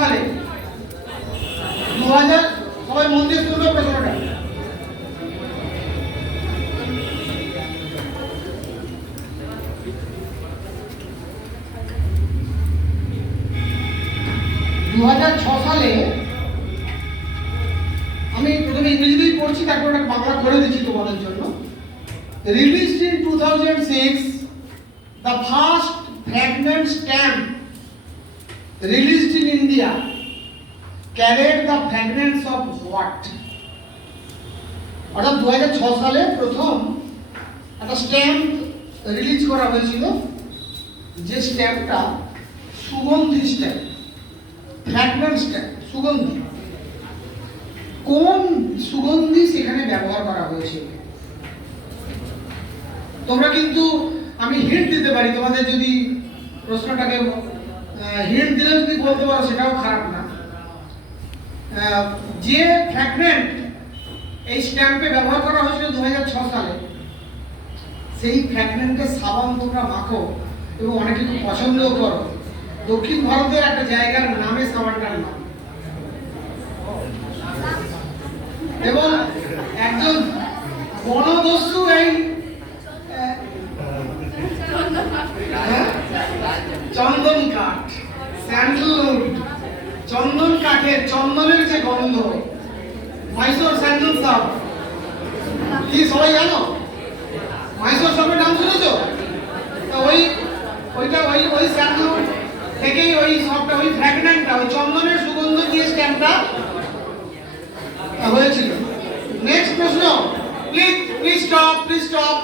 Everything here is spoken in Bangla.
সালে 2000 সবাই মন দিয়ে শুনবে প্রশ্নটা। 2006 সালে, আমি প্রথমে ইংরেজিতেই পড়ছি, তারপর একটা বাংলা করে দিচ্ছি তোমাদের জন্য। Released in 2006, the first fragment stamp released in India carried the fragments of what? অর্থাৎ 2006 সালে প্রথম একটা স্ট্যাম্প রিলিজ করা হয়েছিল, যে স্ট্যাম্পটা সুগন্ধি স্ট্যাম্প, ফ্র্যাগনেন্ট স্ট্যাম্প, সুগন্ধি। কোন সুগন্ধি সেখানে ব্যবহার করা হয়েছিল? তোমরা কিন্তু, আমি হিন্ট দিতে পারি তোমাদের, যদি প্রশ্নটাকে হিন্ট দিলে যদি বলতে পারো সেটাও খারাপ না। যে ফ্র্যাগনেন্ট এই স্ট্যাম্পে ব্যবহার করা হয়েছিল 2006 সালে, সেই ফ্র্যাগনেন্টের সাবান তোমরা মাখো এবং অনেকে খুব পছন্দও করো। দক্ষিণ ভারতের একটা জায়গার নামে সাবানটার নাম। এবং একজন বনদস্যু এই চন্দন কাঠ, স্যান্ডেলউড, চন্দন কাঠের, চন্দনের যে গন্ধ, মাইসোর স্যান্ডেল সাপ, কি সবাই জানো? মাইসোর সাপের নাম শুনেছো? ওই স্যান্ডেলউড থেকেই ওই সবটা, ওই ফ্র্যাগনেন্টটা, ওই চন্দনের সুগন্ধ দিয়ে স্ট্যাম্পটা হয়েছিল। নেক্সট প্রশ্ন, প্লিজ স্টপ।